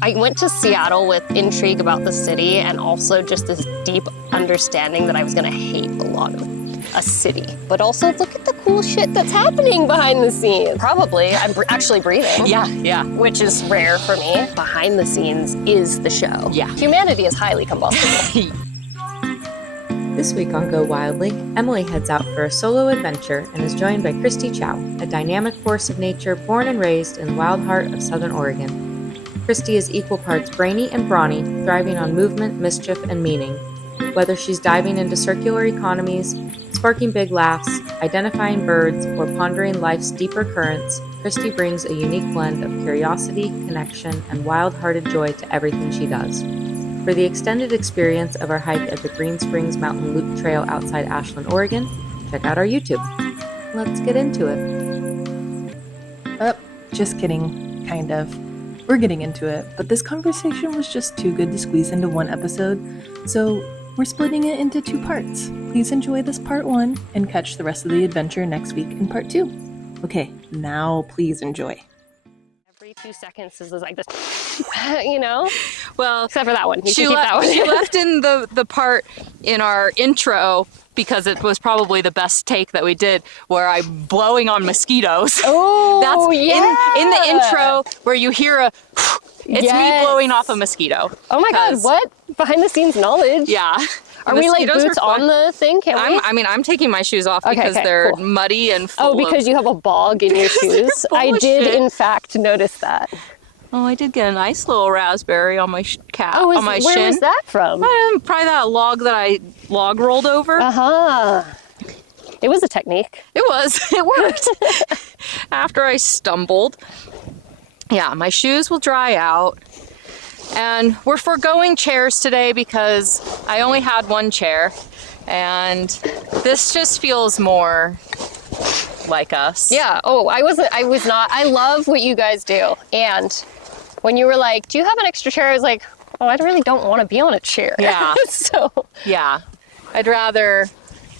I went to Seattle with intrigue about the city and also just this deep understanding that I was gonna hate a lot of a city. But also look at the cool shit that's happening behind the scenes. Probably, I'm actually breathing. Yeah. Which is rare for me. Behind the scenes is the show. Yeah. Humanity is highly combustible. This week on Go Wildly, Emily heads out for a solo adventure and is joined by Christy Chow, a dynamic force of nature born and raised in the wild heart of Southern Oregon. Christy is equal parts brainy and brawny, thriving on movement, mischief, and meaning. Whether she's diving into circular economies, sparking big laughs, identifying birds, or pondering life's deeper currents, Christy brings a unique blend of curiosity, connection, and wild-hearted joy to everything she does. For the extended experience of our hike at the Green Springs Mountain Loop Trail outside Ashland, Oregon, check out our YouTube. Let's get into it. Just kidding, kind of. We're getting into it, but this conversation was just too good to squeeze into one episode, so we're splitting it into 2 parts. Please enjoy this part 1 and catch the rest of the adventure next week in part 2. Okay, now please enjoy. Every 2 seconds is like this, you know? Well, Except for that one. You she can keep that one. She left in the part in our intro because it was probably the best take that we did, where I'm blowing on mosquitoes. Oh, That's yeah. in the intro where you hear a. It's Yes. me blowing off a mosquito. Oh my God, what? Behind the scenes knowledge. Yeah. Are we like Mosquitoes boots are fun. on the thing? Can we? I'm taking my shoes off Okay, because okay, they're cool. muddy and full. Oh, because you have a bog in your shoes. full I of did, shit. in fact, notice that. Oh, I did get a nice little raspberry on my calf, Oh, on my where shin. was that from? Probably that log that I log rolled over. Uh-huh. It was a technique. It was. It worked. After I stumbled. Yeah, my shoes will dry out. And we're foregoing chairs today because I only had one chair. And this just feels more like us. Yeah. Oh, I was not. I love what you guys do. And when you were like, do you have an extra chair? I was like, oh, I really don't want to be on a chair. Yeah. So. Yeah. I'd rather,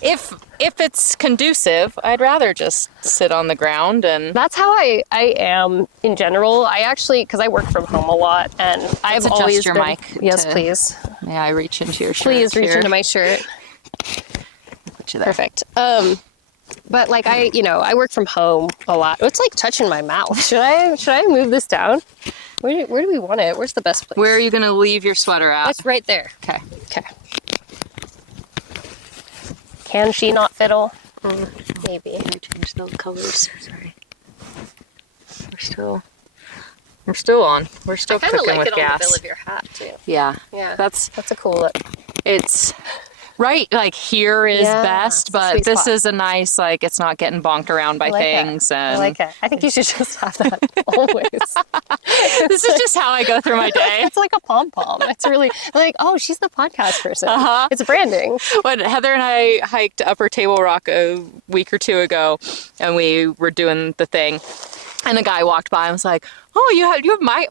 if it's conducive, I'd rather just sit on the ground and... That's how I am in general. I actually, because I work from home a lot, and I've adjust always your been, mic Yes, to- please. Yeah, I reach into your shirt. Please reach here. into my shirt. Put you there. Perfect. But like I work from home a lot. It's like touching my mouth. Should I move this down? Where do we want it? Where's the best place? Where are you going to leave your sweater at? It's right there. Okay. Okay. Can she not fiddle? Maybe. I changed the colors. Sorry. We're still on. We're still I kind of cooking like with it on gas. the bill of your hat too. Yeah. Yeah. That's a cool look. it's right. Like here is Yeah, best, it's a but sweet this spot. is a nice, like, it's not getting bonked around by I like things. That. I And like it. I think you should just have that always. this is just how I go through my day. It's like a pom pom. It's really like, oh, she's the podcast person. Uh-huh. It's branding. When Heather and I hiked Upper Table Rock a week or 2 ago, and we were doing the thing, and a guy walked by and was like, "Oh, you have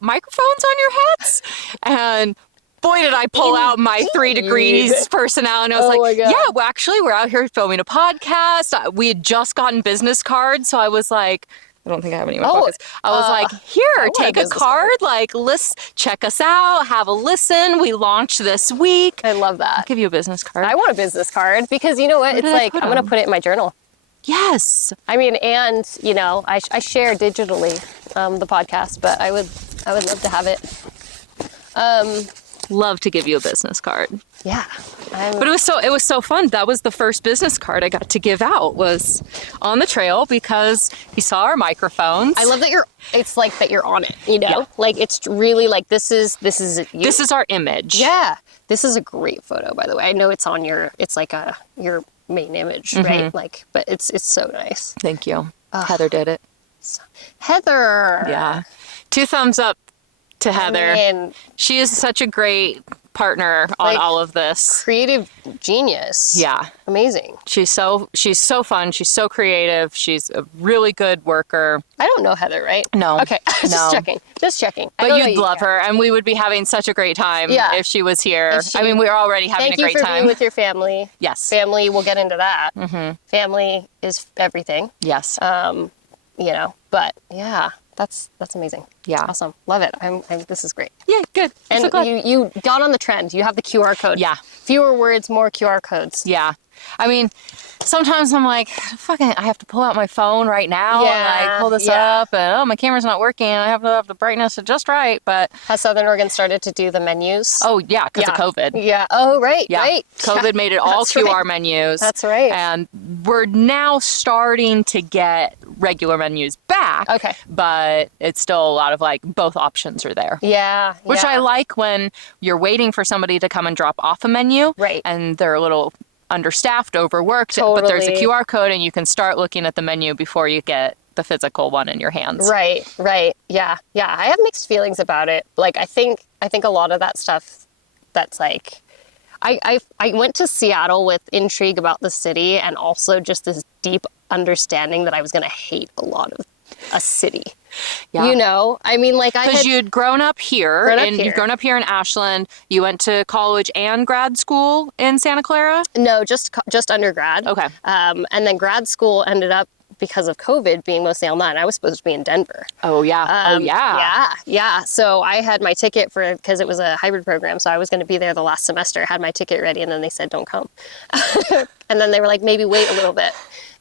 microphones on your hats?" And boy, did I pull out my 3 degrees personality. And I was Oh my like, God. "Yeah, well, actually, we're out here filming a podcast. We had just gotten business cards, so I was like." I don't think I have any in my Oh, pockets. I was like, I here, want a take a business card, like, check us out, have a listen. We launched this week. I love that. I'll give you a business card. I want a business card because you know what? Where It's did I like put I'm gonna 'em? put it in my journal. Yes. I mean, and I share digitally the podcast, but I would love to have it. Love to give you a business card. Yeah. But it was so fun. That was the first business card I got to give out, was on the trail, because he saw our microphones. I love that it's like that you're on it, Yeah. Like it's really like this is you. This is our image. Yeah. This is a great photo, by the way. I know it's on your main image, right? Like, but it's so nice. Thank you. Heather did it. Heather. Yeah. 2 thumbs up to Heather. And She is such a great partner on Like, all of this. creative genius. Yeah. Amazing. She's so fun. She's so creative. She's a really good worker. I don't know Heather, right? No. Okay. Just No. checking. Just checking. I But know that you'd you love care. her, and we would be having such a great time Yeah. if she was here. If she- I mean, we were already having Thank a great you for time. being with your family. Yes. Family, we'll get into that. Family is everything. Yes. But yeah, That's amazing. Yeah. Awesome. Love it. This is great. Yeah, good. I'm so And glad. you got on the trend. You have the QR code. Yeah. Fewer words, more QR codes. Yeah. I mean, sometimes I'm like, fucking, I have to pull out my phone right now and like pull this up, and oh, my camera's not working. I have to have the brightness just right. But has Southern Oregon started to do the menus? oh yeah, because of COVID. Yeah. Oh right. Yeah. Right. COVID made it all That's QR right. menus. That's right. And we're now starting to get regular menus back. Okay. But it's still a lot of like both options are there. Yeah. Which yeah. I like when you're waiting for somebody to come and drop off a menu. Right. And they're a little understaffed, overworked, but there's a Totally. QR code and you can start looking at the menu before you get the physical one in your hands. Right. Yeah. I have mixed feelings about it. Like I think a lot of that stuff that's like I went to Seattle with intrigue about the city and also just this deep understanding that I was going to hate a lot of a city. Yeah. You know, I mean, like Because you'd grown up here, you'd grown up here in Ashland. You went to college and grad school in Santa Clara? No, just undergrad. Okay. And then grad school ended up, because of COVID, being mostly online. I was supposed to be in Denver. Oh, yeah. Yeah. So I had my ticket because it was a hybrid program. So I was going to be there the last semester, had my ticket ready, and then they said, don't come. And then they were like, maybe wait a little bit.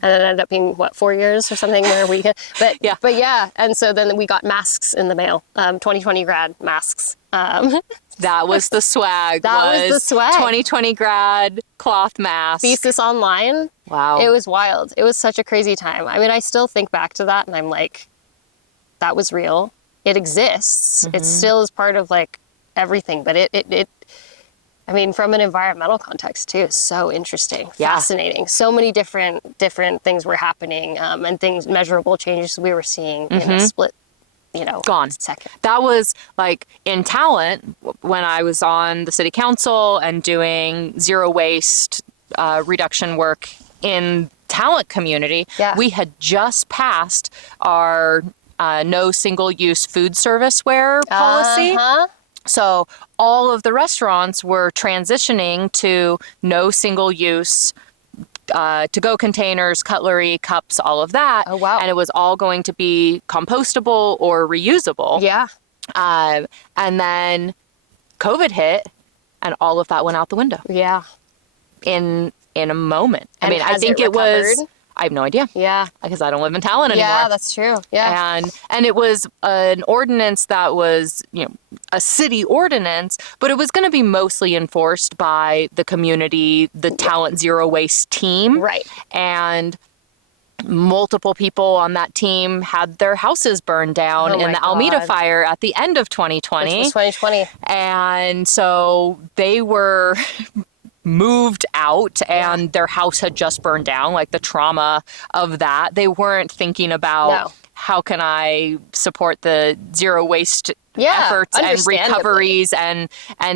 And then it ended up being, 4 years or something where we could, but yeah. And so then we got masks in the mail, 2020 grad masks. That was the swag. That was the swag. 2020 grad cloth mask. Thesis online. Wow. It was wild. It was such a crazy time. I mean, I still think back to that and I'm like, that was real. It exists. Mm-hmm. It still is part of like everything, but it I mean, from an environmental context too, so interesting, fascinating. So many different things were happening, and things, measurable changes we were seeing in a split, Gone. second. That was like in talent when I was on the city council and doing zero waste reduction work in talent community. Yeah. We had just passed our no single-use food serviceware policy. Uh-huh. So all of the restaurants were transitioning to no single-use to-go containers, cutlery, cups, all of that. Oh, wow. And it was all going to be compostable or reusable. Yeah. And then COVID hit and all of that went out the window Yeah. in a moment. And I has think it it was, recovered? I have no idea Yeah. because I don't live in Talent anymore. Yeah, that's true. Yeah. And it was an ordinance that was, a city ordinance, but it was going to be mostly enforced by the community, the Talent Zero Waste team. Right. And multiple people on that team had their houses burned down Oh in my the Alameda God. fire at the end of 2020. Which was 2020. And so they were moved out and their house had just burned down, like the trauma of that. They weren't thinking about how can I support the zero waste efforts and understandably. recoveries and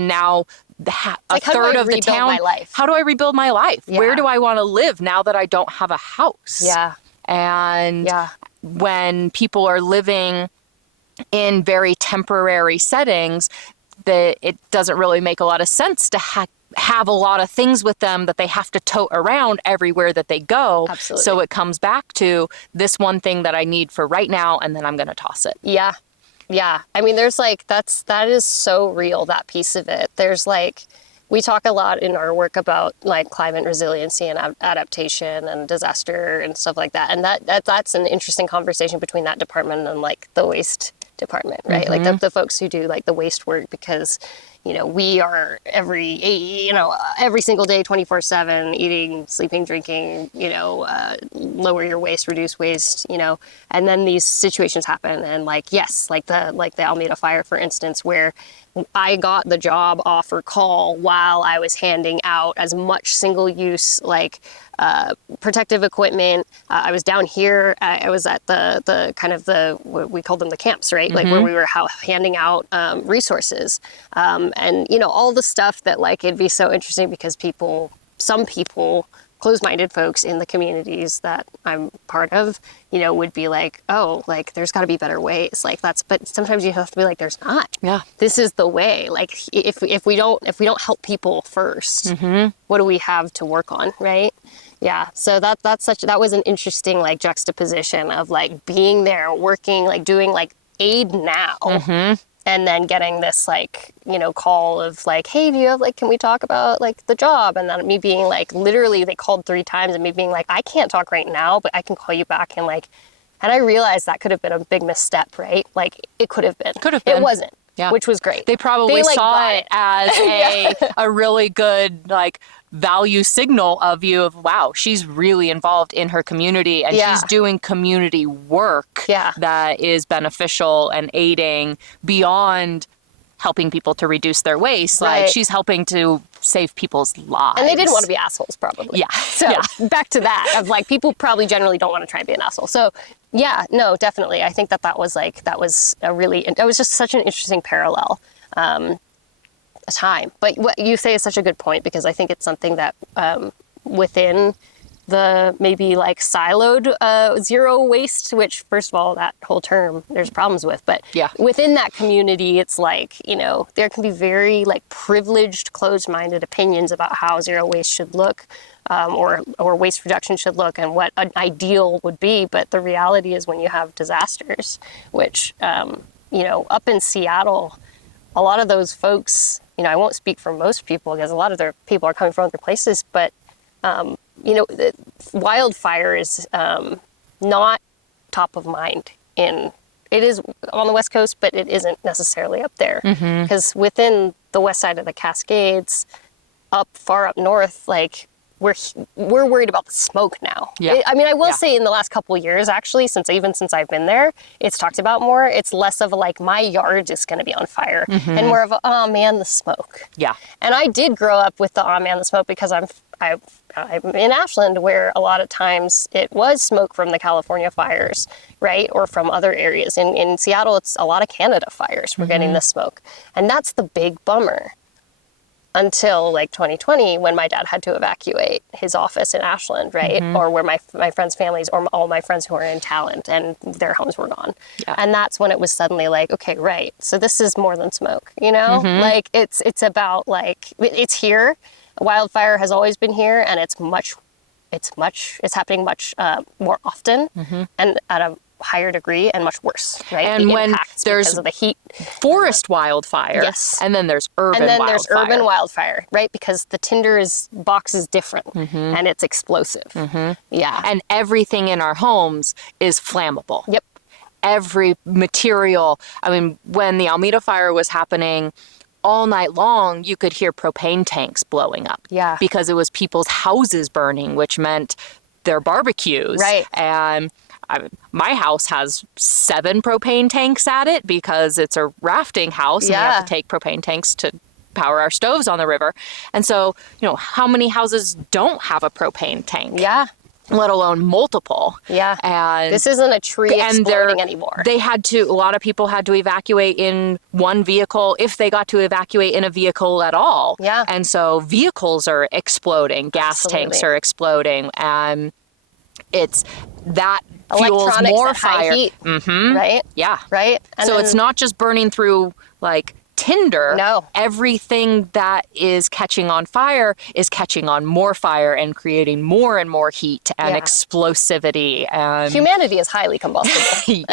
now a Like, how do third I of the rebuild town. my life? How do I rebuild my life? Yeah. Where do I want to live now that I don't have a house? Yeah. And Yeah. when people are living in very temporary settings, that it doesn't really make a lot of sense to have a lot of things with them that they have to tote around everywhere that they go. Absolutely. So it comes back to this one thing that I need for right now, and then I'm going to toss it. Yeah. Yeah. I mean, there's like, that is so real, that piece of it. There's like, we talk a lot in our work about like climate resiliency and adaptation and disaster and stuff like that. And that's an interesting conversation between that department and like the waste department, right? Mm-hmm. Like the folks who do like the waste work, because we are every single day, 24/7, eating, sleeping, drinking, lower your waste, reduce waste, and then these situations happen. And like, yes, like the Alameda fire, for instance, where I got the job offer call while I was handing out as much single use, protective equipment. I was down here. I was at the kind of we called them the camps, right? Like where we were handing out resources. And all the stuff that like, it'd be so interesting because some people, closed-minded folks in the communities that I'm part of, would be like, oh, like there's got to be better ways. Like but sometimes you have to be like, there's not. Yeah. This is the way. Like if we don't help people first, what do we have to work on, right? Yeah. So that was an interesting like juxtaposition of like being there, working, like doing like aid now. And then getting this like, you know, call of like, hey, do you have like, can we talk about like the job? And then me being like, literally they called 3 times and me being like, I can't talk right now, but I can call you back. And like, and I realized that could have been a big misstep, right? Like it could have been. Could have been. It wasn't. Yeah. Which was great. They probably like, saw got it as a really good like value signal of you of, wow, she's really involved in her community and she's doing community work that is beneficial and aiding beyond helping people to reduce their waste. Like she's helping to save people's lives. And they didn't want to be assholes probably. Yeah. So back to that of like, people probably generally don't want to try and be an asshole. So yeah, no, definitely. I think that was just such an interesting parallel time. But what you say is such a good point, because I think it's something that within the maybe like siloed zero waste, which first of all, that whole term there's problems with, but within that community, it's like, you know, there can be very like privileged, closed-minded opinions about how zero waste should look, or waste reduction should look, and what an ideal would be. But the reality is when you have disasters, which, you know, up in Seattle, a lot of those folks, you know, I won't speak for most people because a lot of their people are coming from other places, but you know, wildfire is not top of mind it is on the West Coast, but it isn't necessarily up there, because within the west side of the Cascades, far up north, like we're worried about the smoke now. I mean, I will say in the last couple of years, actually, since I've been there, it's talked about more. It's less of a, like, my yard is going to be on fire, and more of a, oh man, the smoke. Yeah. And I did grow up with the, oh man, the smoke, because I'm in Ashland, where a lot of times it was smoke from the California fires, right? Or from other areas. In Seattle, it's a lot of Canada fires. We're getting the smoke. And that's the big bummer. Until like 2020, when my dad had to evacuate his office in Ashland, right? Or where my friends' families, or all my friends who are in Talent, and their homes were gone. And that's when it was suddenly like, okay, right. So this is more than smoke, you know? Like it's about like, it's here. Wildfire has always been here, and it's happening much more often and at a higher degree and much worse, right? And the when there's of the heat, forest wildfire, and then there's urban wildfire, right? Because the tinder box is different and it's explosive. And everything in our homes is flammable. Yep. Every material. I mean, when the Almeda fire was happening, all night long, you could hear propane tanks blowing up. Yeah. Because it was people's houses burning, which meant their barbecues. Right. And my house has 7 propane tanks at it because it's a rafting house, and we have to take propane tanks to power our stoves on the river. And so, you know, how many houses don't have a propane tank? Yeah. Let alone multiple. Yeah. And this isn't a tree exploding anymore. A lot of people had to evacuate in one vehicle, if they got to evacuate in a vehicle at all. Yeah. And so vehicles are exploding, gas tanks are exploding, and it's that fuels more fire. High heat, right? Yeah. Right. And so it's not just burning through like tinder. No. Everything that is catching on fire is catching on more fire and creating more and more heat and explosivity. And humanity is highly combustible.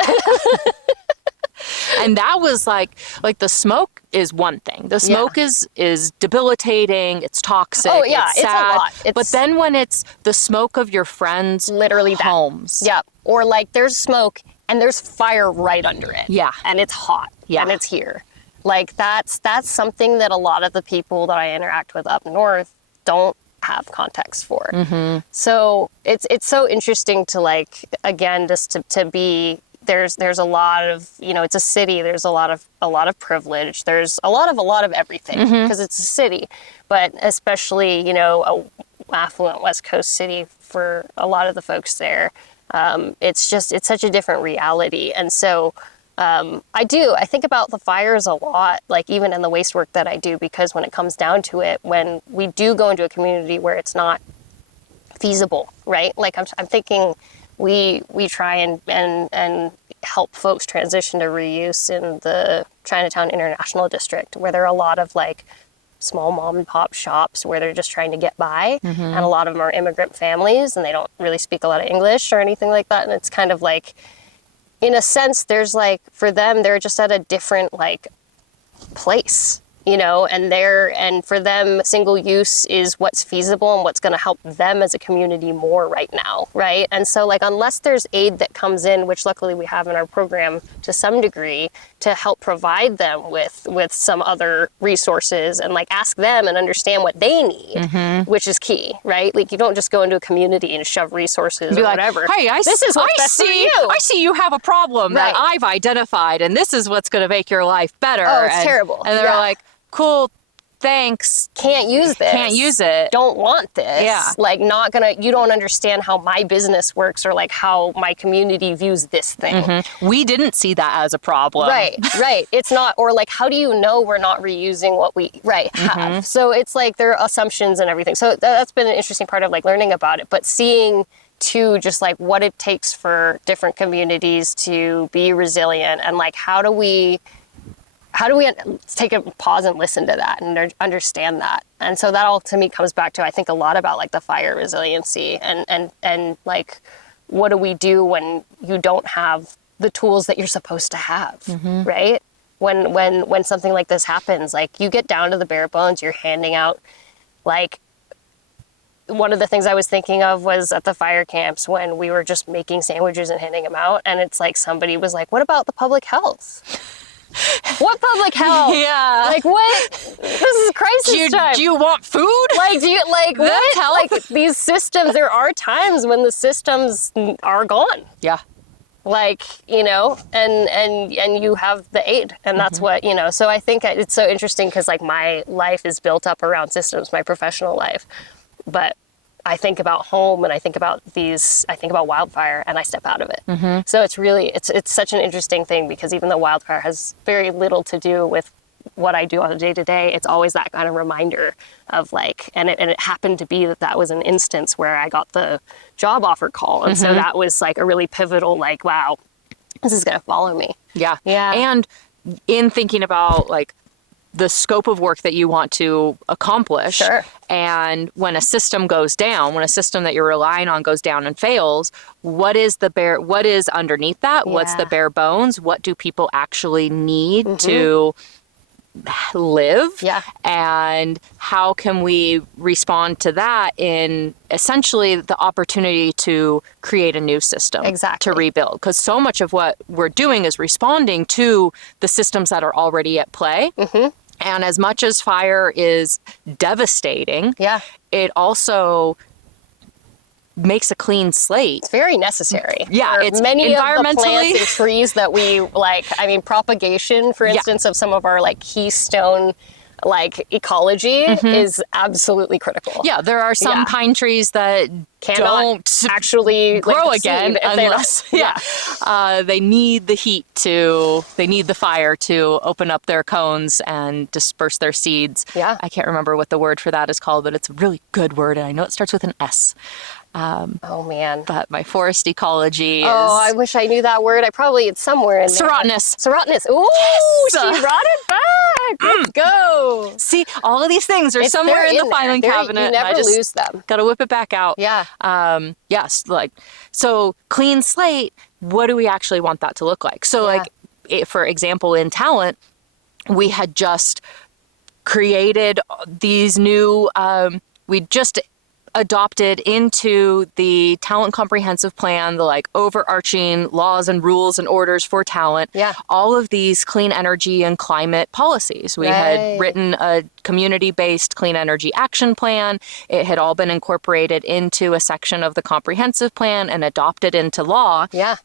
And that was like the smoke is one thing. The smoke is debilitating. It's toxic. Oh yeah, it's sad. A lot. But then when it's the smoke of your friends' literally homes. Yeah. Or like there's smoke and there's fire right under it. Yeah. And it's hot. Yeah. And it's here. Like that's something that a lot of the people that I interact with up north don't have context for. So it's so interesting to like, again, just to be. There's a lot of, you know, it's a city. There's a lot of privilege. There's a lot of everything because it's a city, but especially, you know, a affluent West Coast city for a lot of the folks there. It's such a different reality. And so I think about the fires a lot, like even in the waste work that I do, because when it comes down to it, when we do go into a community where it's not feasible, right? Like I'm thinking, we try and help folks transition to reuse in the Chinatown International District, where there are a lot of like small mom and pop shops where they're just trying to get by. Mm-hmm. And a lot of them are immigrant families and they don't really speak a lot of English or anything like that. And it's kind of like, in a sense, there's like, for them, they're just at a different like place, you know, and for them, single use is what's feasible and what's going to help them as a community more right now, right? And so like, unless there's aid that comes in, which luckily we have in our program to some degree, to help provide them with some other resources and like ask them and understand what they need, which is key, right? Like, you don't just go into a community and shove resources or Be like, whatever. hey, this is what's best for you. I see you have a problem that Right. I've identified, and this is what's going to make your life better. Oh, it's terrible. And they're Yeah. like, cool, thanks. Can't use this. Can't use it. Don't want this. Yeah. Like, you don't understand how my business works or like how my community views this thing. We didn't see that as a problem. Right. It's not, or like, how do you know we're not reusing what we have? So it's like there are assumptions and everything. So that's been an interesting part of like learning about it, but seeing too, just like what it takes for different communities to be resilient and like, how do we take a pause and listen to that and understand that? And so that all to me comes back to, I think, a lot about like the fire resiliency and like, what do we do when you don't have the tools that you're supposed to have, right? When something like this happens, like you get down to the bare bones, you're handing out, like, one of the things I was thinking of was at the fire camps when we were just making sandwiches and handing them out. And it's like, somebody was like, what about the public health? What public health? Yeah. Like, what? This is crisis time. Do you want food? Like, do you, like, That's what? health? Like, these systems, there are times when the systems are gone. Yeah. Like, you know, and you have the aid, and that's what, you know. So I think it's so interesting because like my life is built up around systems, my professional life. But I think about home and I think about wildfire and I step out of it. So it's really, it's such an interesting thing because even though wildfire has very little to do with what I do on a day to day, it's always that kind of reminder of like, and it happened to be that was an instance where I got the job offer call. And so that was like a really pivotal, like, wow, this is going to follow me. Yeah. Yeah. And in thinking about like the scope of work that you want to accomplish. Sure. And when a system goes down, when a system that you're relying on goes down and fails, what is underneath that? Yeah. What's the bare bones? What do people actually need to live? Yeah. And how can we respond to that in essentially the opportunity to create a new system? Exactly. To rebuild. Because so much of what we're doing is responding to the systems that are already at play. And as much as fire is devastating, it also makes a clean slate. It's very necessary. Yeah, For it's many of the environmentally- plants and trees that we like. I mean, propagation, for instance, of some of our like keystone like ecology is absolutely critical. Yeah, there are some pine trees that Cannot don't actually grow like, again seed if they don't- unless they need the heat they need the fire to open up their cones and disperse their seeds. Yeah. I can't remember what the word for that is called, but it's a really good word and I know it starts with an S. Oh man. But my forest ecology is Oh, I wish I knew that word. it's somewhere in there. serotinous. Serotinous. Ooh, Yes. she brought it back. Let's go. See, all of these things are somewhere They're in the there. filing cabinet. You and I never just lose them. gotta whip it back out. Yeah. Yes, like, so clean slate, what do we actually want that to look like? So like, for example, in talent, we had just created these new, we just adopted into the talent comprehensive plan, the like overarching laws and rules and orders for talent, all of these clean energy and climate policies. We had written a community-based clean energy action plan. It had all been incorporated into a section of the comprehensive plan and adopted into law. Yeah.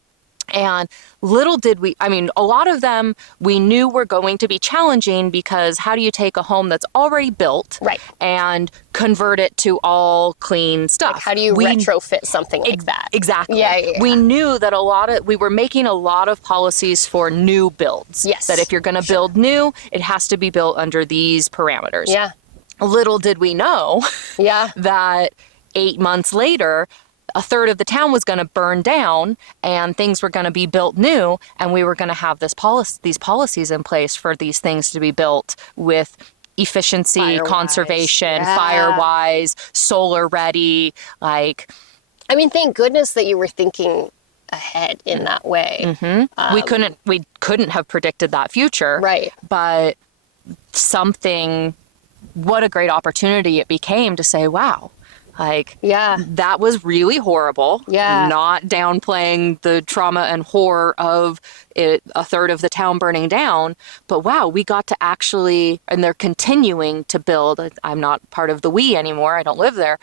And little did we, I mean, a lot of them we knew were going to be challenging because how do you take a home that's already built and convert it to all clean stuff? Like, how do you retrofit something like that? Exactly. Yeah. We knew that we were making a lot of policies for new builds. Yes. That if you're going to build new, it has to be built under these parameters. Yeah. Little did we know that 8 months later, a third of the town was going to burn down and things were going to be built new. And we were going to have these policies in place for these things to be built with efficiency, Fire-wise, conservation, yeah. fire-wise, solar ready, like... I mean, thank goodness that you were thinking ahead in that way. we couldn't have predicted that future. Right. But what a great opportunity it became to say, wow, like, Yeah. that was really horrible. Yeah. Not downplaying the trauma and horror of it, a third of the town burning down. But wow, we got to actually, and they're continuing to build. I'm not part of the we anymore. I don't live there.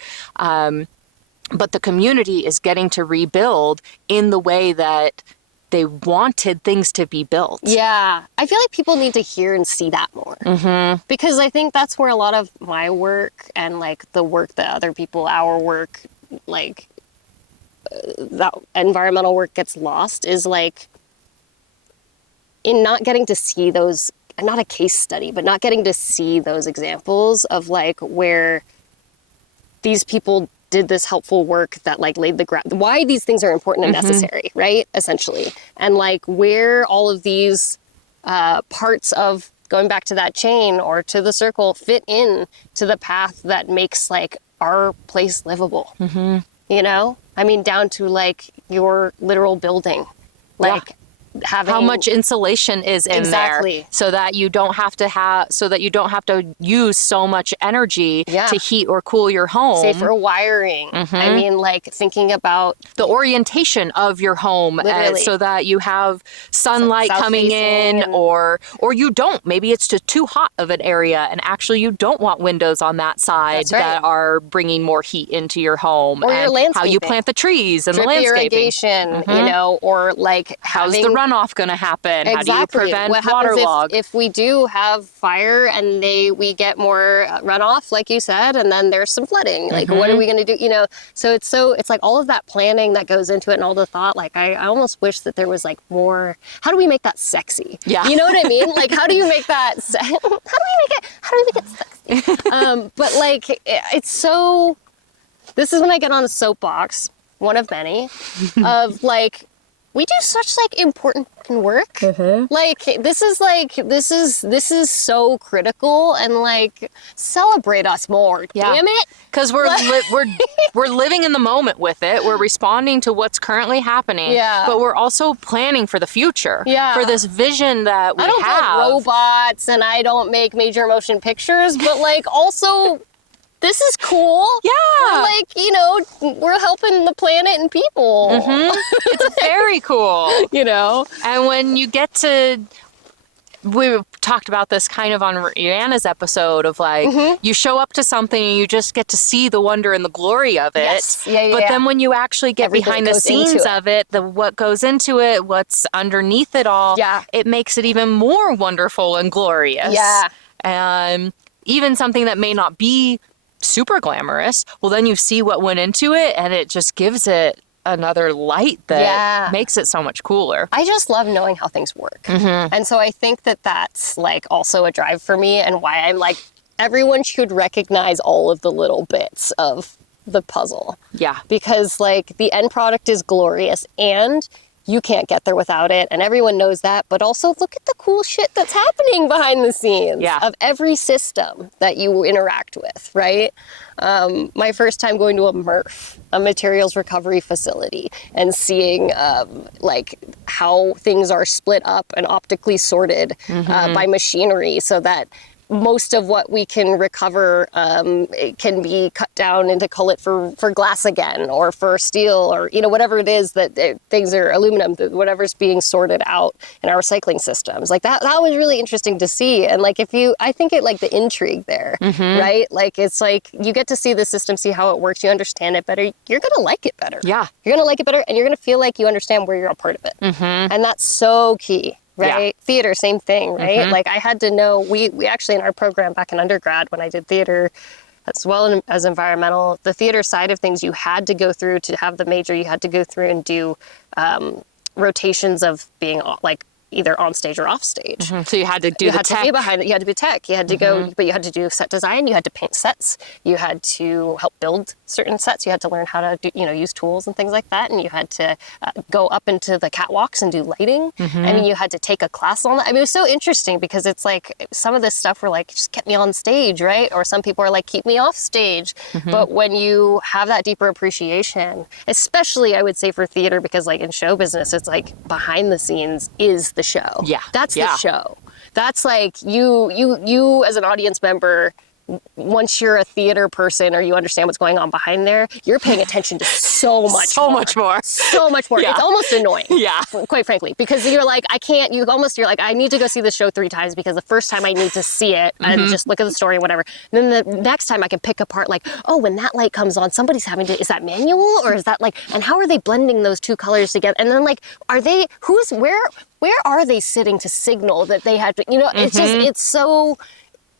But the community is getting to rebuild in the way that they wanted things to be built. Yeah. I feel like people need to hear and see that more. Because I think that's where a lot of my work and like the work that other people, our work, like that environmental work gets lost, is like in not getting to see those, not a case study, but not getting to see those examples of like where these people did this helpful work that like laid the ground, why these things are important and necessary, right? Essentially. And like where all of these parts of going back to that chain or to the circle fit in to the path that makes like our place livable. You know? I mean, down to like your literal building, like having how much insulation is in there so that you don't have to use so much energy to heat or cool your home. Safer wiring. I mean, like thinking about the orientation of your home so that you have sunlight coming in or you don't. Maybe it's just too hot of an area and actually you don't want windows on that side that are bringing more heat into your home. Or and your landscaping. how you plant the trees and drip the landscaping. irrigation, you know, or like how's the runoff going to happen? Exactly. How do you prevent what waterlog? If we do have fire and we get more runoff, like you said, and then there's some flooding, like what are we going to do? You know, so it's like all of that planning that goes into it and all the thought, like I almost wish that there was like more, how do we make that sexy? Yeah. You know what I mean? Like, how do you make that, how do we make it sexy? But like, it's so, this is when I get on a soapbox, one of many, of like, we do such like important work. Like this is so critical, and like celebrate us more. Damn it. Because we're living in the moment with it. We're responding to what's currently happening. Yeah. But we're also planning for the future. Yeah. For this vision that we I don't have. build robots and I don't make major motion pictures, but like also this is cool. Yeah. We're like, you know, we're helping the planet and people. It's very cool. You know? And when you get to, we talked about this kind of on Rihanna's episode of like, you show up to something and you just get to see the wonder and the glory of it. Yes. Yeah, but then when you actually get everything behind the scenes of it, what goes into it, what's underneath it all, it makes it even more wonderful and glorious. Yeah. And even something that may not be super glamorous, well then you see what went into it and it just gives it another light that makes it so much cooler. I just love knowing how things work. And so I think that that's like also a drive for me, and why I'm like, everyone should recognize all of the little bits of the puzzle. Yeah. Because like the end product is glorious and you can't get there without it, and everyone knows that, but also look at the cool shit that's happening behind the scenes of every system that you interact with, right? My first time going to a MRF, a materials recovery facility, and seeing like how things are split up and optically sorted by machinery so that most of what we can recover it can be cut down into cullet for glass again, or for steel, or you know, whatever it is that things are aluminum, whatever's being sorted out in our recycling systems. Like that was really interesting to see. And like I think it like the intrigue there, right? Like it's like you get to see the system, see how it works, you understand it better, you're gonna like it better. Yeah. You're gonna like it better, and you're gonna feel like you understand where you're a part of it. And that's so key. Right? Yeah. Theater, same thing, right? Like I had to know, we actually in our program back in undergrad, when I did theater as well as environmental, the theater side of things, you had to go through to have the major, you had to go through and do rotations of being like either on stage or off stage. So you had to do You the had tech. to be behind it. You had to be tech. You had to go, but you had to do set design. You had to paint sets. You had to help build certain sets. You had to learn how to do, use tools and things like that. And you had to go up into the catwalks and do lighting. I mean, you had to take a class on that. I mean, it was so interesting because it's like some of this stuff were like, just get me on stage, right? Or some people are like, keep me off stage. But when you have that deeper appreciation, especially I would say for theater, because like in show business, it's like behind the scenes is the show. Yeah. That's Yeah. the show. That's like you as an audience member, once you're a theater person or you understand what's going on behind there, you're paying attention to so much more. So much more. Yeah. It's almost annoying. Yeah. Quite frankly, because you're like, you're like, I need to go see the show 3 times because the first time I need to see it and just look at the story and whatever. And then the next time I can pick apart like, oh, when that light comes on, somebody's having to, is that manual or is that like, and how are they blending those 2 colors together? And then like, where are they sitting to signal that they had to, it's just, it's so,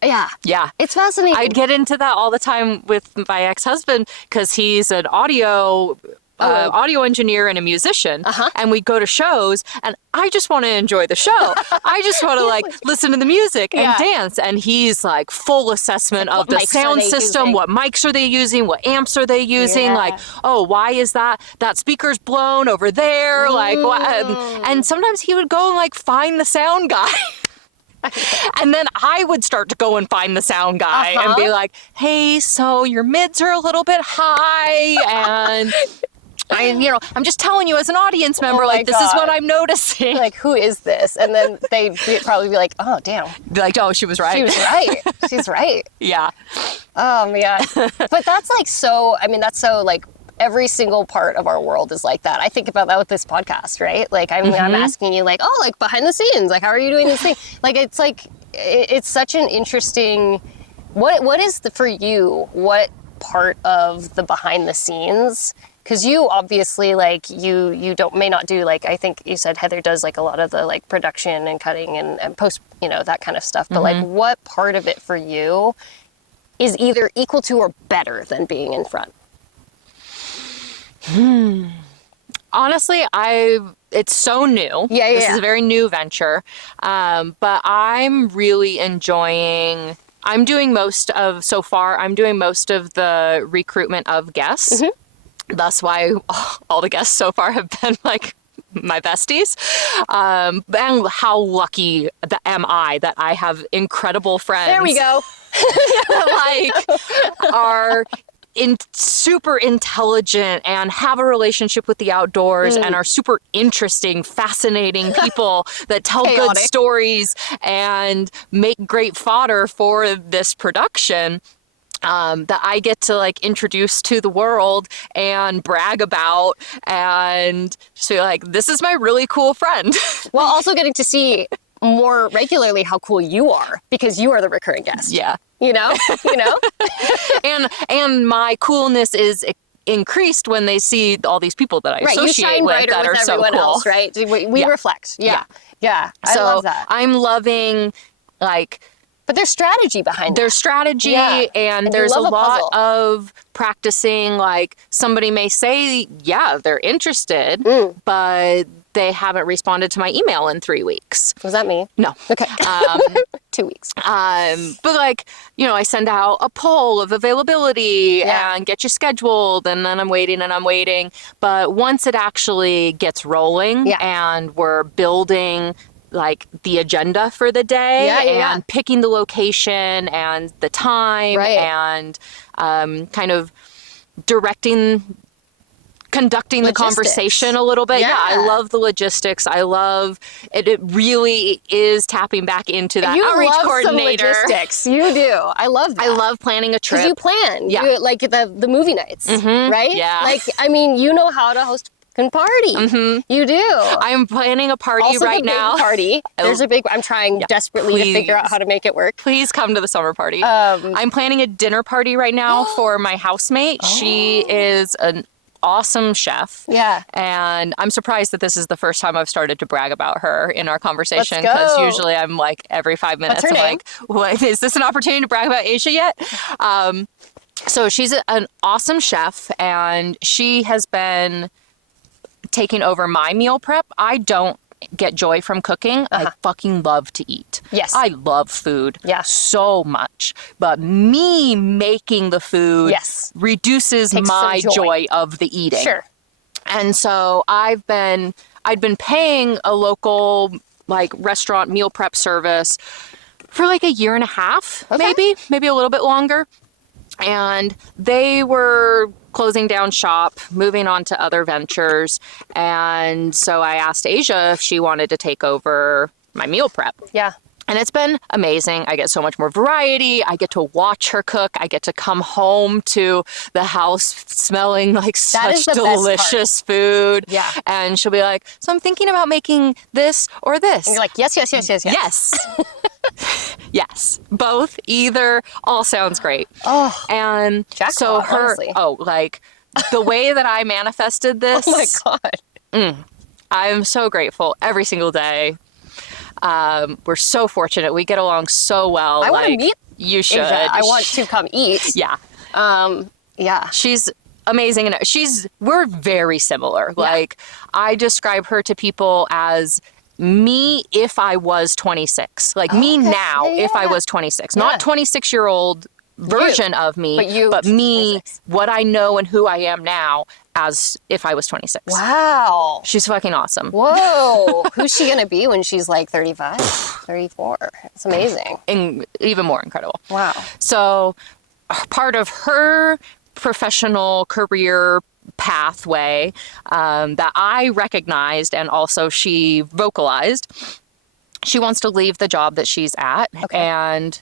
yeah. Yeah. It's fascinating. I'd get into that all the time with my ex-husband because he's an audio engineer and a musician. And we go to shows and I just want to enjoy the show. I just want to like listen to the music and dance. And he's like full assessment of the sound system. What mics are they using? What amps are they using? Yeah. Like, oh, why is that speaker's blown over there? Like, and sometimes he would go and like find the sound guy. And then I would start to go and find the sound guy and be like, hey, so your mids are a little bit high and I'm just telling you as an audience member, like, this is what I'm noticing. Like, who is this? And then they'd probably be like, oh, damn. Be like, oh, she was right. She was right. She's right. Yeah. Oh, man. But that's like that's so like, every single part of our world is like that. I think about that with this podcast, right? Like, I'm asking you like, oh, like behind the scenes, like, how are you doing this thing? Like, it's such an interesting, what is for you, what part of the behind the scenes? Because you obviously like, you may not do like, I think you said Heather does like a lot of the like production and cutting and post, that kind of stuff. But like, what part of it for you is either equal to or better than being in front? Honestly, it's so new. This is a very new venture. But I'm really enjoying, I'm doing most of the recruitment of guests. That's why all the guests so far have been like my besties. And how lucky am I that I have incredible friends. There we go. Like are super intelligent and have a relationship with the outdoors and are super interesting, fascinating people that tell good stories and make great fodder for this production. That I get to like introduce to the world and brag about and just be like, this is my really cool friend. While also getting to see more regularly how cool you are because you are the recurring guest. Yeah. You know? And my coolness is increased when they see all these people that I associate with that are so cool. Else, right? We reflect. Yeah. I so love that. I'm loving like, but there's strategy behind there's strategy and there's a lot of practicing. Like somebody may say, yeah, they're interested, but they haven't responded to my email in 3 weeks. Was that me? No. Okay. 2 weeks. But like, I send out a poll of availability and get you scheduled and then I'm waiting. But once it actually gets rolling and we're building like the agenda for the day and picking the location and the time and kind of conducting the conversation a little bit. Yeah, I love the logistics. I love it. It really is tapping back into that outreach coordinator. Some logistics. You do. I love that. I love planning a trip. Because you plan. Yeah. You, like the movie nights, right? Yeah. Like, I mean, you know how to host a party. You do. I'm planning a party right now. Party. There's a big, I'm trying desperately to figure out how to make it work. Please come to the summer party. I'm planning a dinner party right now for my housemate. She is an awesome chef. Yeah. And I'm surprised that this is the first time I've started to brag about her in our conversation because usually I'm like every 5 minutes I'm like, what, is this an opportunity to brag about Asia yet? So she's an awesome chef and she has been taking over my meal prep. I don't get joy from cooking, I fucking love to eat. Yes. I love food so much. But me making the food reduces Takes my some joy of the eating. Sure. And so I'd been paying a local like restaurant meal prep service for like a year and a half, maybe a little bit longer. And they were closing down shop, moving on to other ventures. And so I asked Asia if she wanted to take over my meal prep. Yeah. And it's been amazing. I get so much more variety. I get to watch her cook. I get to come home to the house smelling like such delicious food. Yeah. And she'll be like, so I'm thinking about making this or this. And you're like, yes. Yes. Yes. Both, either, all sounds great. Oh. And Jackpot, so honestly. like the way that I manifested this. Oh my God. I'm so grateful every single day. We're so fortunate. We get along so well. I want to meet you should. Asia. I want to come eat. Yeah. Yeah. She's amazing. And we're very similar. Yeah. Like I describe her to people as me if I was 26. Like me now if I was 26. Not 26-year-old version of me, but me, 26. What I know and who I am now as if I was 26. Wow. She's fucking awesome. Whoa. Who's she going to be when she's like 35, 34? It's amazing. And even more incredible. Wow. So part of her professional career pathway that I recognized and also she vocalized, she wants to leave the job that she's at. Okay. And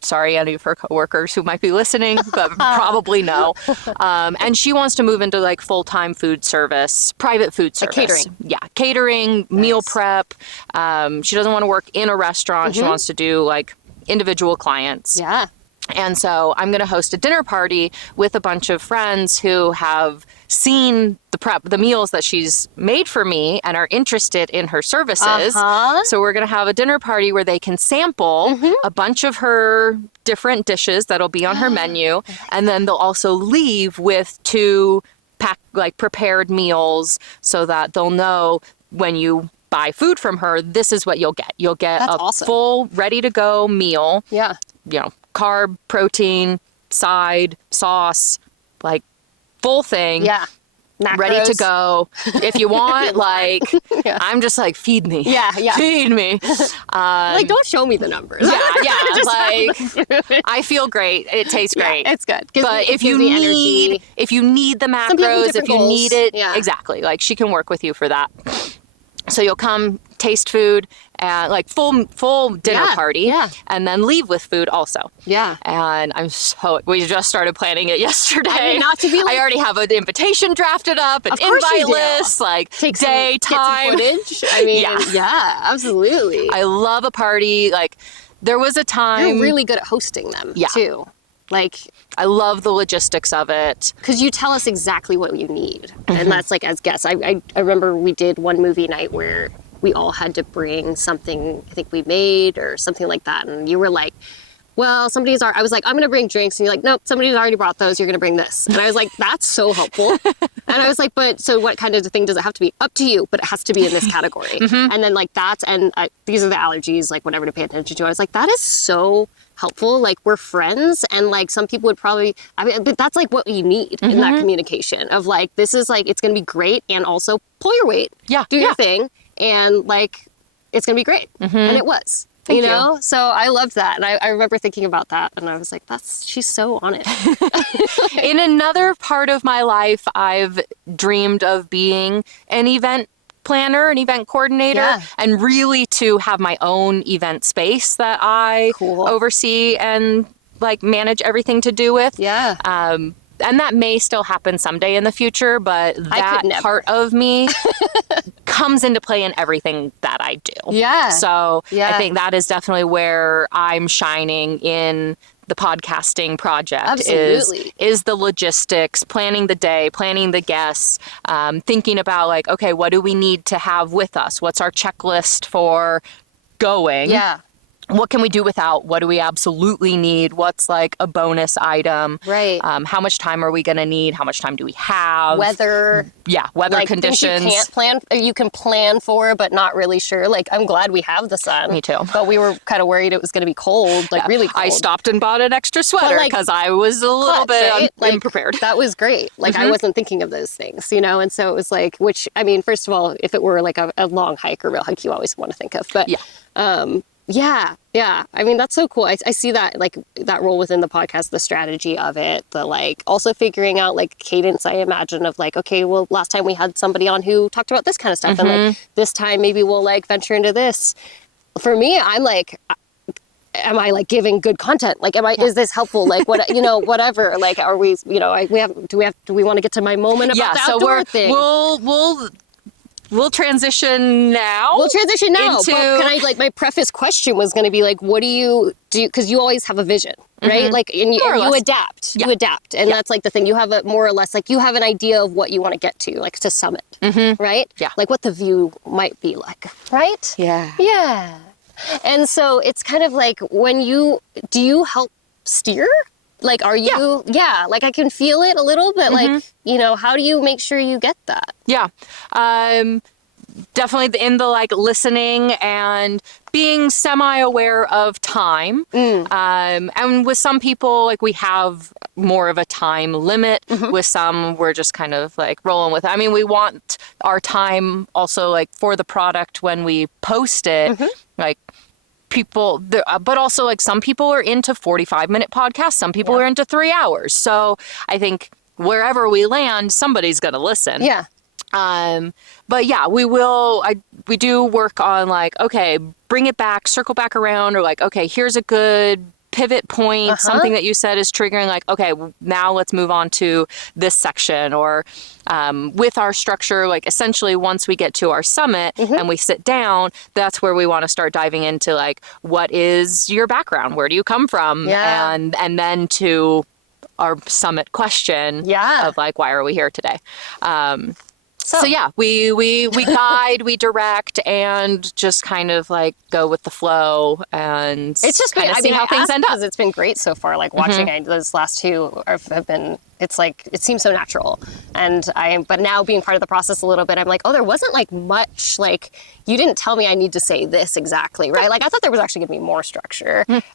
sorry, any of her coworkers who might be listening, but probably no. And she wants to move into like full-time food service, private food service. Like catering. Yeah, catering, meal prep. She doesn't want to work in a restaurant. She wants to do like individual clients. Yeah. And so I'm going to host a dinner party with a bunch of friends who have seen the meals that she's made for me and are interested in her services. So we're going to have a dinner party where they can sample a bunch of her different dishes that'll be on her menu. And then they'll also leave with 2 prepared meals so that they'll know when you buy food from her, this is what you'll get. You'll get full ready to go meal. Yeah. You know, carb, protein, side, sauce, like full thing. Yeah. Macros. Ready to go. If you want, like, I'm just like, feed me. Yeah. Feed me. Like, don't show me the numbers. Yeah. Like, I feel great. It tastes great. It's good. But if you need the macros, if you need it, exactly. Like, she can work with you for that. So you'll come taste food and like full dinner party and then leave with food also. Yeah. And we just started planning it yesterday. I mean, not to be like, I already have an invitation drafted up, an invite list, like day, time. Footage. I mean, yeah, absolutely. I love a party. Like there was a time. You're really good at hosting them too. Like, I love the logistics of it. Because you tell us exactly what you need. And that's like as guests. I remember we did one movie night where we all had to bring something I think we made or something like that. And you were like, well, I was like, I'm going to bring drinks. And you're like, nope, somebody's already brought those. You're going to bring this. And I was like, that's so helpful. And I was like, but so what kind of thing does it have to be? Up to you, but it has to be in this category. And then like these are the allergies, like whatever to pay attention to. I was like, that is so helpful. Like we're friends. And like some people would probably, but that's like what you need in that communication of like, this is like, it's going to be great. And also pull your weight. Yeah. Do your thing. And like, it's going to be great. And it was. You know, so I loved that. And I remember thinking about that and I was like, she's so on it. In another part of my life, I've dreamed of being an event planner, an event coordinator, and really to have my own event space that I oversee and like manage everything to do with. Yeah. And that may still happen someday in the future, but that part of me comes into play in everything that I do. Yeah. So I think that is definitely where I'm shining in the podcasting project. Is the logistics, planning the day, planning the guests, thinking about like, okay, what do we need to have with us? What's our checklist for going? Yeah. what can we do without? What do we absolutely need? What's like a bonus item? Right. How much time are we going to need? How much time do we have? Weather. Yeah, weather Like conditions. things you can't plan, you can plan for, but not really sure. Like, I'm glad we have the sun. Me too. But we were kind of worried it was going to be cold, like really cold. I stopped and bought an extra sweater like, because I was a little bit right? Like, unprepared. That was great. Like, I wasn't thinking of those things, you know? And so it was like, which, I mean, first of all, if it were like a long hike or real hike, you always want to think of. But yeah. I mean, that's so cool. I see that, like, that role within the podcast, the strategy of it, the, like, also figuring out, like, cadence, I imagine, of, like, okay, well, last time we had somebody on who talked about this kind of stuff. And, like, this time maybe we'll, like, venture into this. For me, I'm like, am I, like, giving good content? Like, is this helpful? Like, what, you know, whatever. Like, are we, you know, do we want to get to my moment about the outdoor thing? We'll transition now. But can I, like, my preface question was going to be, like, what do you do? Because you always have a vision, right? Like, and you adapt. Yeah. You adapt. And that's, like, the thing. You have a more or less, like, you have an idea of what you want to get to, like, to summit, right? Yeah. Like, what the view might be like, right? Yeah. Yeah. And so it's kind of like, do you help steer? Like, are you, like, I can feel it a little, but like, you know, how do you make sure you get that? Yeah. Definitely in the, like, listening and being semi-aware of time. And with some people, like, we have more of a time limit. With some, we're just kind of, like, rolling with it. I mean, we want our time also, like, for the product when we post it, like, people, but also, like, some people are into 45-minute podcasts. Some people are into 3 hours. So I think wherever we land, somebody's going to listen. Yeah. But yeah, we do work on, like, okay, bring it back, circle back around, or, like, okay, here's a good pivot point, something that you said is triggering, like, okay, now let's move on to this section. Or with our structure, like, essentially once we get to our summit and we sit down, that's where we want to start diving into, like, what is your background? Where do you come from? And then to our summit question of, like, why are we here today? So yeah, we guide, we direct, and just kind of, like, go with the flow, and it's just kind of see how things end up. It's been great so far. Like, watching those last two have been. It's like, it seems so natural, but now being part of the process a little bit, I'm like, oh, there wasn't, like, much, like, you didn't tell me I need to say this exactly, right? Like, I thought there was actually gonna be more structure, and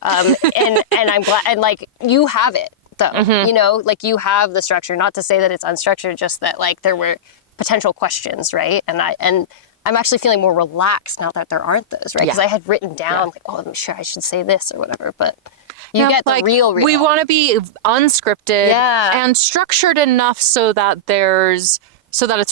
I'm glad, and, like, you have it though, you know, like, you have the structure. Not to say that it's unstructured, just that, like, there were potential questions, right? And I'm actually feeling more relaxed now that there aren't those, right? Because I had written down, like, oh, I'm sure I should say this or whatever, but you get the, like, real. We want to be unscripted and structured enough so that it's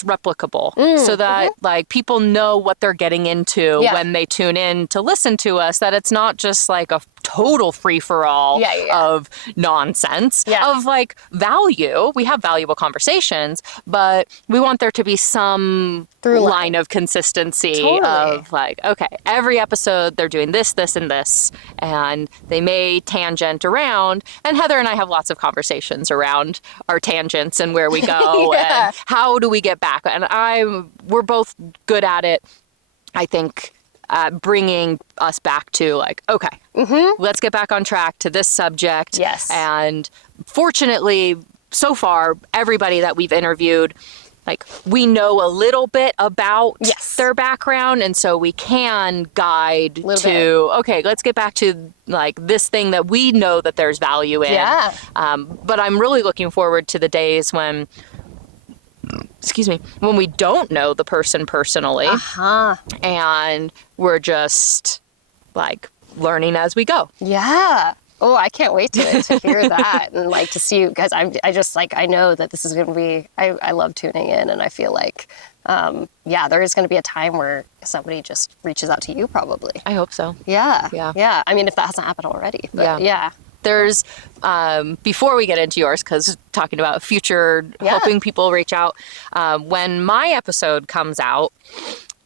replicable, so that like, people know what they're getting into when they tune in to listen to us, that it's not just, like, a total free-for-all of nonsense, of, like, value. We have valuable conversations, but we want there to be some line of consistency of, like, okay, every episode they're doing this, this, and this, and they may tangent around, and Heather and I have lots of conversations around our tangents and where we go and how do we get back, and we're both good at it, I think, bringing us back to, like, okay, let's get back on track to this subject. Yes. And fortunately, so far, everybody that we've interviewed, like, we know a little bit about their background, and so we can guide to, okay, let's get back to, like, this thing that we know that there's value in. Yeah. But I'm really looking forward to the days when we don't know the person personally, and we're just, like, learning as we go. Yeah. Oh, I can't wait to hear that and, like, to see you guys. I just, like, I know that this is going to be, I love tuning in, and I feel like, there is going to be a time where somebody just reaches out to you, probably. I hope so. Yeah. I mean, if that hasn't happened already, but yeah. There's, before we get into yours, because talking about future, helping people reach out, when my episode comes out,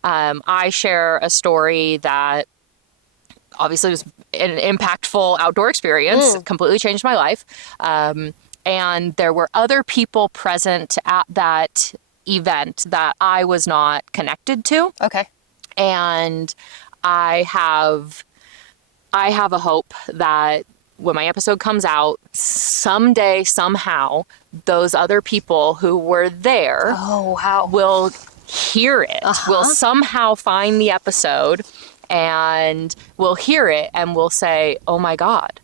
I share a story that obviously was an impactful outdoor experience, completely changed my life. And there were other people present at that event that I was not connected to. Okay. And I have I have a hope that when my episode comes out, someday, somehow, those other people who were there Oh, wow. will hear it, will somehow find the episode and will hear it and will say, oh my God,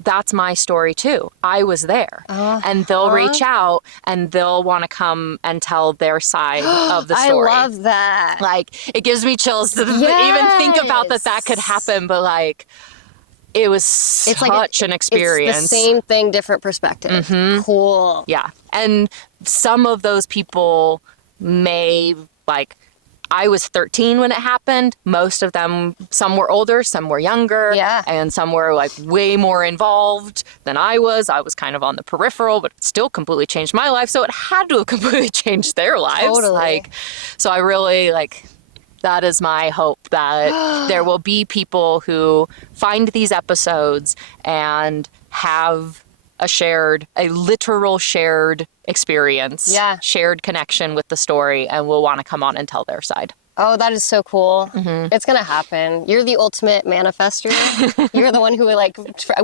that's my story too. I was there. And they'll reach out and they'll want to come and tell their side of the story. I love that. Like, it gives me chills to even think about that could happen, but like, it was such an experience. It's the same thing, different perspective. Cool. Yeah. And some of those people may, like, I was 13 when it happened. Most of them, some were older, some were younger. Yeah. And some were like way more involved than I was. I was kind of on the peripheral, but it still completely changed my life. So it had to have completely changed their lives. Totally. Like, so I really that is my hope, that there will be people who find these episodes and have a literal shared experience, shared connection with the story, and will want to come on and tell their side. Oh, that is so cool. It's going to happen. You're the ultimate manifester. You're the one who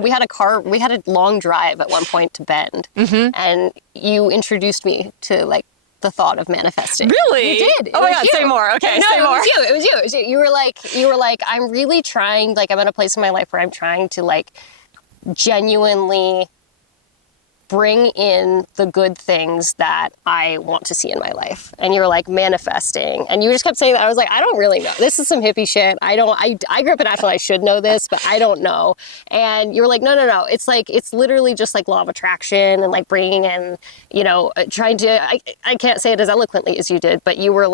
we had a long drive at one point to Bend, and you introduced me to the thought of manifesting. Really? You did. Oh my God, say more. Okay, no, say more. It was you. You were like, I'm really trying, I'm in a place in my life where I'm trying to genuinely bring in the good things that I want to see in my life. And you were like, manifesting. And you just kept saying that. I was like, I don't really know. This is some hippie shit. I grew up in Asheville. I should know this, but I don't know. And you were like, no. It's literally just law of attraction and bringing in, trying to, I can't say it as eloquently as you did, but you were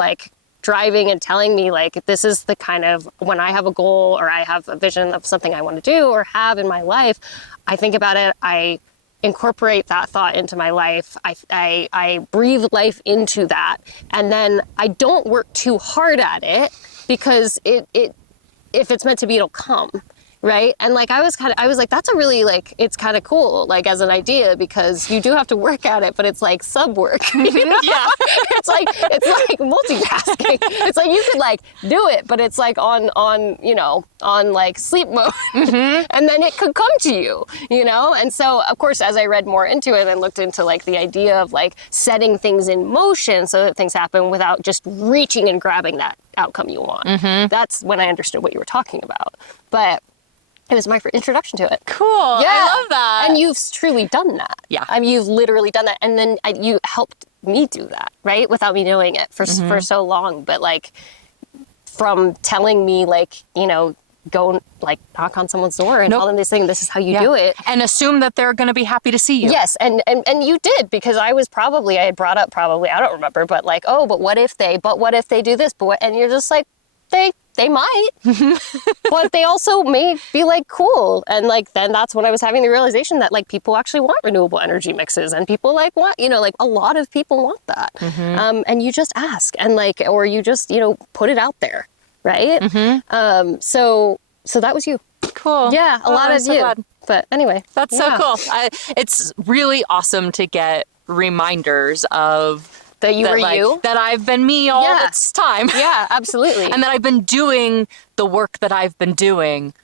driving and telling me this is the kind of, when I have a goal or I have a vision of something I want to do or have in my life, I think about it, I incorporate that thought into my life. I breathe life into that. And then I don't work too hard at it because it if it's meant to be, it'll come. Right. And I was like, that's a really it's kind of cool, as an idea, because you do have to work at it, but it's sub work. Yeah. It's multitasking. It's you could do it, but it's on sleep mode. And then it could come to you, And so, of course, as I read more into it and looked into the idea of setting things in motion so that things happen without just reaching and grabbing that outcome you want. That's when I understood what you were talking about. But it was my introduction to it. Cool. Yeah. I love that. And you've truly done that. Yeah. I mean, you've literally done that. And then you helped me do that, right? Without me knowing it for so long. But from telling me go knock on someone's door and tell them this thing, this is how you do it. And assume that they're going to be happy to see you. Yes. And you did, because I had brought up I don't remember, but but what if they do this? And you're just they might, but they also may be cool. And then that's when I was having the realization that people actually want renewable energy mixes, and people want, a lot of people want that. And you just ask and or you just, put it out there. Right. So that was you. Cool. Yeah. A lot I'm of so you. glad. But anyway, that's so cool. It's really awesome to get reminders of that you were you, that I've been me all this time. Yeah, absolutely. And that I've been doing the work that I've been doing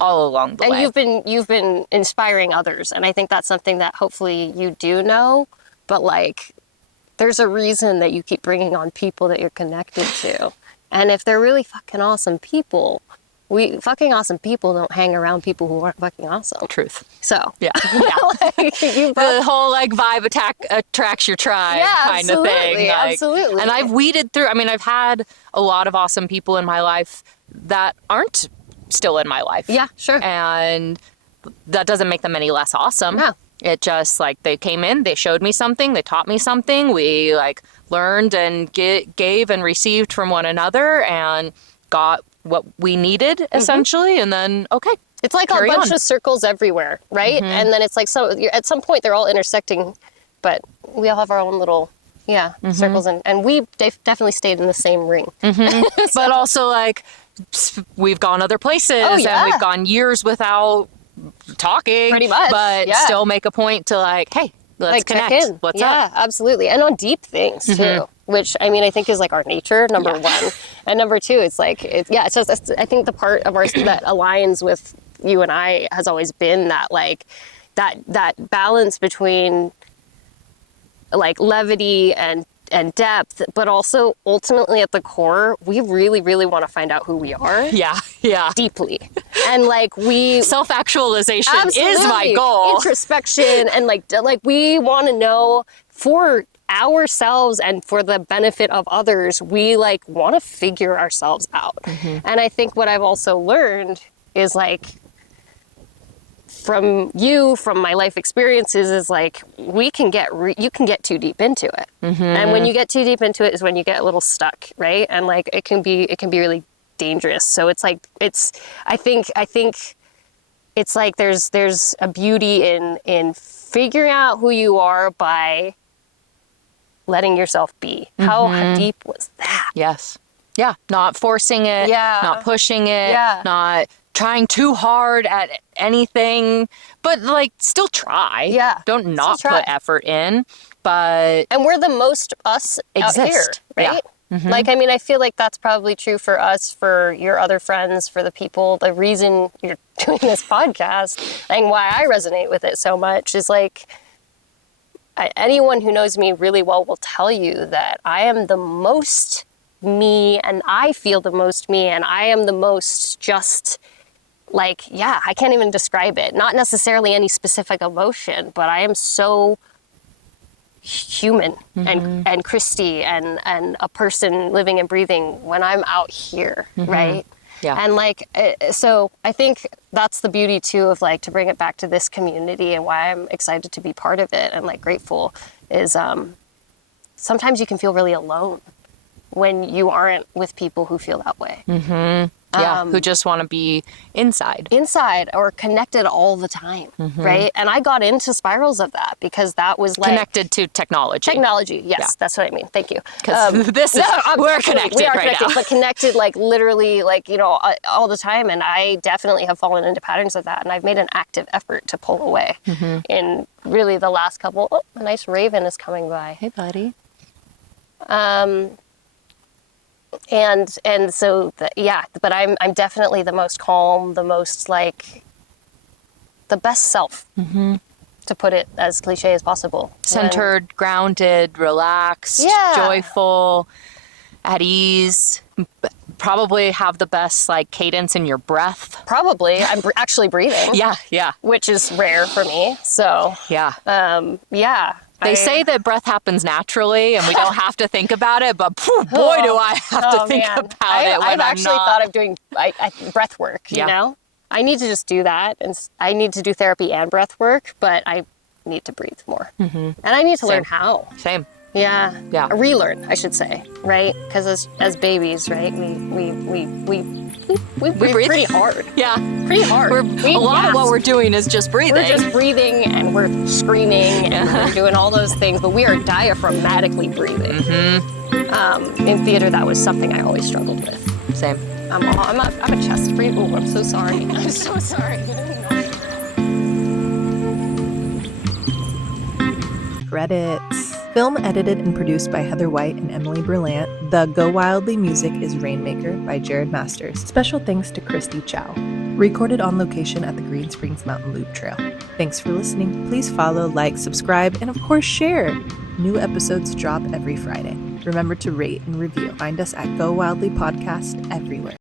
all along the way. And you've been inspiring others, and I think that's something that hopefully you do know, but there's a reason that you keep bringing on people that you're connected to. And if they're really fucking awesome people, fucking awesome people don't hang around people who aren't fucking awesome. Truth. So yeah, you the whole vibe attracts your tribe kind of thing. Absolutely. And I've weeded through. I mean, I've had a lot of awesome people in my life that aren't still in my life. Yeah, sure. And that doesn't make them any less awesome. No. It just they came in, they showed me something, they taught me something. We learned and gave and received from one another and got what we needed essentially, and then it's a bunch of circles everywhere, right? And then it's so at some point they're all intersecting, but we all have our own little circles, and we definitely stayed in the same ring. But also we've gone other places, and we've gone years without talking, pretty much, but still make a point to hey, let's connect. Check in. What's up? Yeah, absolutely, and on deep things too. which I mean, I think is like our nature, number one. And number two, it's like, it's just, I think the part of ours that aligns with you and I has always been that like, that balance between like levity and depth, but also ultimately at the core, we really, really want to find out who we are. Yeah. Deeply. And like Self-actualization is my goal. Introspection and like we want to know for ourselves and for the benefit of others, we like want to figure ourselves out. And I think what I've also learned is like from my life experiences is like you can get too deep into it. And when you get too deep into it is when you get a little stuck, right? And like it can be really dangerous. So it's like I think it's like there's a beauty in figuring out who you are by letting yourself be. How deep was that? Yes. Yeah. Not forcing it. Yeah. Not pushing it. Yeah. Not trying too hard at anything, but like still try. Yeah. Don't not try. put effort in, but And we're the most us out here, exist. right? Like, I mean, I feel like that's probably true for us, for your other friends, for the people. The reason you're doing this podcast and why I resonate with it so much is like, anyone who knows me really well will tell you that I am the most me and I feel the most me and I am the most just like, I can't even describe it. Not necessarily any specific emotion, but I am so human and Christy and a person living and breathing when I'm out here, right? Yeah. And like, so I think that's the beauty too of like, to bring it back to this community and why I'm excited to be part of it and like grateful is sometimes you can feel really alone when you aren't with people who feel that way. Who just want to be inside or connected all the time, right? And I got into spirals of that because that was like connected to technology. Yes, that's what I mean. Thank you. Because we're connected we are right connected, now. but connected like literally like, you know, all the time. And I definitely have fallen into patterns of that. And I've made an active effort to pull away in really the last couple. Oh, a nice raven is coming by. Hey, buddy. And so but I'm definitely the most calm, the most like the best self, to put it as cliche as possible. Centered, grounded, relaxed, joyful, at ease. Probably have the best like cadence in your breath. Probably. I'm actually breathing. Yeah. Which is rare for me. So They say that breath happens naturally and we don't have to think about it, but boy, do I have to think about it when I've actually thought of doing breath work, you know? I need to just do that. And I need to do therapy and breath work, but I need to breathe more. And I need to learn how. Same. Yeah. Relearn, I should say, right? Because as babies, right, we breathe pretty hard. Yeah. Pretty hard. A lot of what we're doing is just breathing. We're just breathing and we're screaming and we're doing all those things, but we are diaphragmatically breathing. In theater, that was something I always struggled with. Same. I'm a chest breather. Oh, I'm so sorry. I'm so sorry. Credits. Film edited and produced by Heather White and Emily Berlant. The Go Wildly music is Rainmaker by Jared Masters. Special thanks to Christy Chow. Recorded on location at the Green Springs Mountain Loop Trail. Thanks for listening. Please follow, like, subscribe, and of course share. New episodes drop every Friday. Remember to rate and review. Find us at Go Wildly Podcast everywhere.